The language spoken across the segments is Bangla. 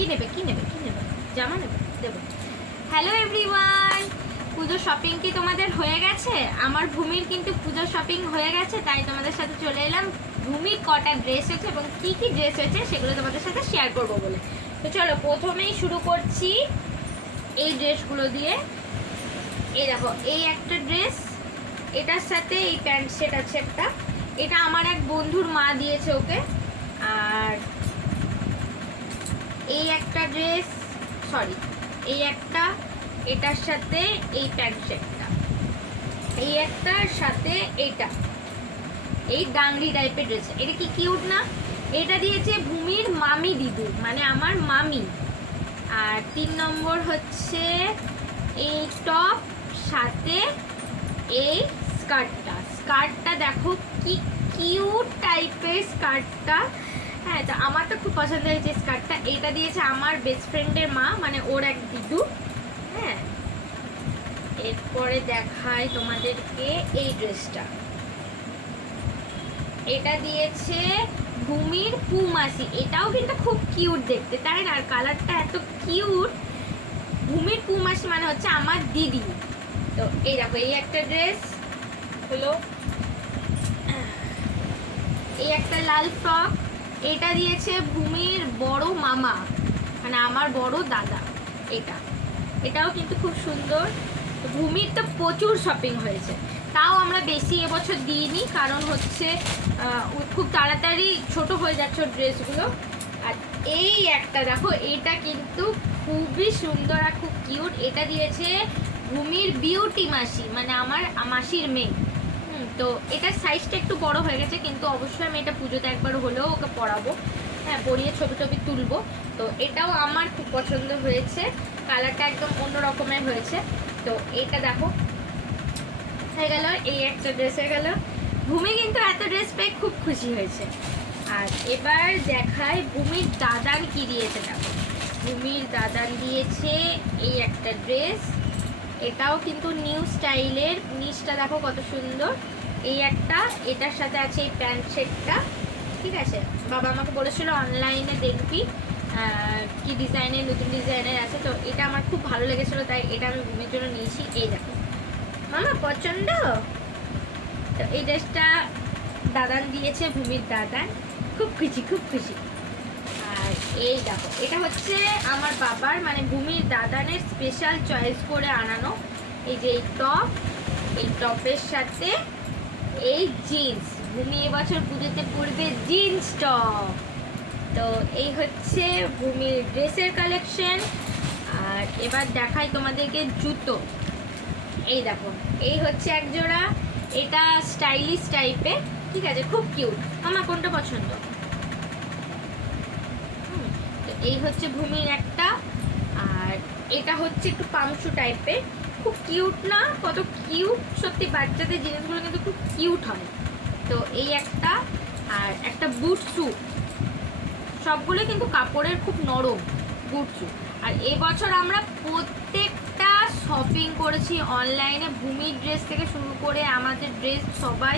কি নেবে কি নেবে কি নেবে? জামা নেবে, দেবো। হ্যালো এভরিওয়ান পুজো শপিং কি তোমাদের হয়ে গেছে? আমার ভূমির কিন্তু পুজো শপিং হয়ে গেছে, তাই তোমাদের সাথে চলে এলাম। ভূমির কটা ড্রেস হয়েছে এবং কি কি ড্রেস হয়েছে সেগুলো তোমাদের সাথে শেয়ার করব বলে। তো চলো, প্রথমেই শুরু করছি এই ড্রেসগুলো দিয়ে। এই দেখো, এই একটা ড্রেস এটার সাথে এই প্যান্ট সেট আছে একটা। এটা আমার এক বন্ধুর মা দিয়েছে ওকে। আর এই একটা ড্রেস সরি এই একটা, এটার সাথে এই প্যান্ট সেটটা এই একটার সাথে এইটা। এই ডাংরি টাইপের ড্রেস এটা কি কিউট না? এটা দিয়েছে ভূমির মামি দিদু মানে আমার মামি। আর তিন নম্বর হচ্ছে এই টপ সাথে এই স্কার্টটা স্কার্টটা দেখো কি কিউট টাইপের স্কার্টটা হ্যাঁ তো আমার তো খুব পছন্দ হয়েছে স্কার্টটা। এটা দিয়েছে আমার বেস্ট ফ্রেন্ডের মা মানে ওর এক দিদু। হ্যাঁ। এরপরে দেখাই তোমাদেরকে এই ড্রেসটা এটা দিয়েছে ভূমির পুমাসি। এটাও কিন্তু খুব কিউট দেখতে। তাই না? আর কালারটা এত কিউট ভূমির পুমাসি মানে হচ্ছে আমার দিদি। তো এই দেখো, এই একটা ড্রেস হলো, এই একটা লাল ফ্রক এটা দিয়েছে ভূমির বড় মামা মানে আমার বড় দাদা, এটা। এটাও কিন্তু খুব সুন্দর। ভূমির তো প্রচুর শপিং হয়েছে। তাও আমরা বেশি এবছর দিইনি, কারণ হচ্ছে খুব তাড়াতাড়ি ছোট হয়ে যাচ্ছে ড্রেসগুলো। আর এই একটা দেখো, এটা কিন্তু খুবই সুন্দর আর খুব কিউট এটা দিয়েছে ভূমির বিউটি মাসি মানে আমার মাসির মেয়ে। তো এটার সাইজটা একটু বড় হয়ে গেছে, কিন্তু অবশ্যই আমি এটা পুজোতে একবার হলেও ওকে পরাবো। হ্যাঁ পরিয়ে ছবি টবি তুলবো। তো এটাও আমার খুব পছন্দ হয়েছে। কালারটা একদম অন্য রকমের হয়েছে। তো এটা দেখো। হয়ে গেল, এই একটা ড্রেস হয়ে গেল। ভূমি কিন্তু এত ড্রেস পেয়ে খুব খুশি হয়েছে। আর এবার দেখায় ভূমির দাদান কি দিয়েছে দেখো। ভূমির দাদান দিয়েছে এই একটা ড্রেস এটাও কিন্তু নিউ স্টাইলের নিচটা দেখো কত সুন্দর। এই একটা, এটার সাথে আছে এই প্যান্ট সেটটা। ঠিক আছে? বাবা আমাকে বলেছিল অনলাইনে দেখবি। কি ডিজাইনের নতুন ডিজাইনের আছে। তো এটা আমার খুব ভালো লেগেছিলো, তাই এটা আমি ভূমির জন্য নিয়েছি। এই দেখো। মামা, পছন্দ? তো এই ড্রেসটা দাদান দিয়েছে, ভূমির দাদান। খুব খুশি খুব খুশি। এই দেখো, এটা হচ্ছে আমার বাবার মানে ভূমির দাদানের স্পেশাল চয়েস করে আনানো। এই যে এই টপ এই টপের সাথে এই জিন্স ভূমি এবছর পুজোতে পরবে জিন্স টপ তো এই হচ্ছে ভূমির ড্রেসের কালেকশন আর এবার দেখাই তোমাদেরকে জুতো। এই দেখো, এই হচ্ছে এক জোড়া। এটা স্টাইলিশ টাইপের ঠিক আছে? খুব কিউট আমার কোনটা পছন্দ? এই হচ্ছে ভূমির একটা, আর এটা হচ্ছে একটু পামসু টাইপের। খুব কিউট না, কত কিউট সত্যি বাচ্চাদের জিনিসগুলো কিন্তু খুব কিউট হয়। তো এই একটা, আর একটা বুট শু সবগুলো কিন্তু কাপড়ের খুব নরম বুট শু আর এবছর আমরা প্রত্যেকটা শপিং করেছি অনলাইনে ভূমির ড্রেস থেকে শুরু করে আমাদের ড্রেস সবাই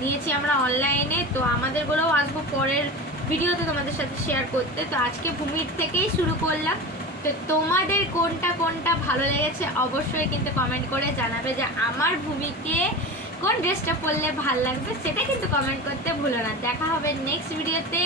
নিয়েছি আমরা অনলাইনে তো আমাদেরগুলোও আসব পরের ভিডিওতে তোমাদের সাথে শেয়ার করতে। তো আজকে ভূমির থেকেই শুরু করলাম। তো তোমাদের কোনটা কোনটা ভালো লেগেছে অবশ্যই কিন্তু কমেন্ট করে জানাবে যে আমার ভূমিকে কোন ড্রেসটা পরলে ভালো লাগবে, সেটা কিন্তু কমেন্ট করতে ভুলো না। দেখা হবে নেক্সট ভিডিওতে